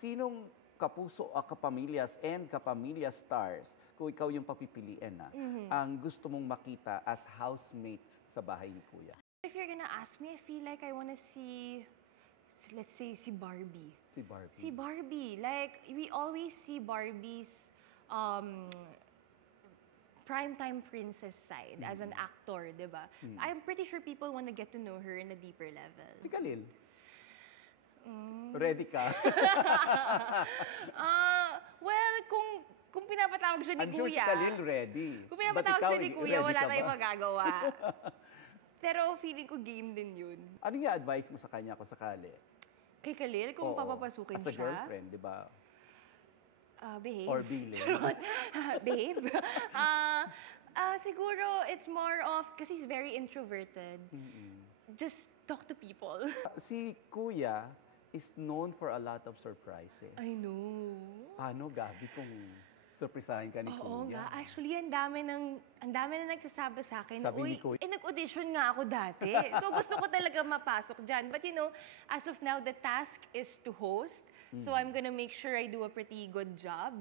sinong kapuso, kapamilyas and kapamilya stars, kung ikaw yung papipiliin ang gusto mong makita as housemates sa bahay ni Kuya? If you're gonna ask me, I feel like I wanna see, let's say, si Barbie. Si Barbie. Si Barbie. Like, we always see Barbie's primetime princess side as an actor, di ba? I'm pretty sure people wanna get to know her in a deeper level. Si Khalil. Ready ka? Well, kung pinapatawag siya ni I'm sure si Kuya. Khalil ready. Kung pinapatawag siya ni Kuya, wala tayong ba? magagawa. Pero feeling ko game din yun. Ano yung advice mo sa kanya kung sakali? Kay Khalil, kung Oo, papapasukin as a siya. girlfriend, di ba? Behave. Or billing. Behave. Siguro, it's more of, kasi he's very introverted. Just talk to people. Si Kuya is known for a lot of surprises. I know. Paano, Gabi, kung surprisahin ka ni Oo Kuya? nga. Actually, ang dami na nagsasabi sa akin. Sabi ni Kuya. Nag-audition nga ako dati. So, gusto ko talaga mapasok dyan. But you know, as of now, the task is to host. So, I'm gonna make sure I do a pretty good job.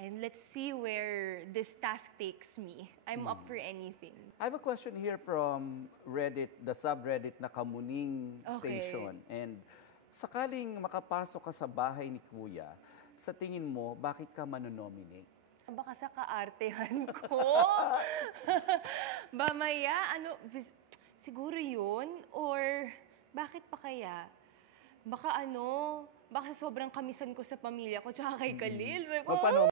And let's see where this task takes me. I'm up for anything. I have a question here from Reddit, the subreddit na Kamuning Okay. Station. And sakaling makapasok ka sa bahay ni Kuya, sa tingin mo, bakit ka manonominate? Baka sa kaartehan ko. Mamaya, siguro yun? Or bakit pa kaya? Baka baka sa sobrang kamisan ko sa pamilya ko tsaka kay Khalil. Sabi ko, Magpano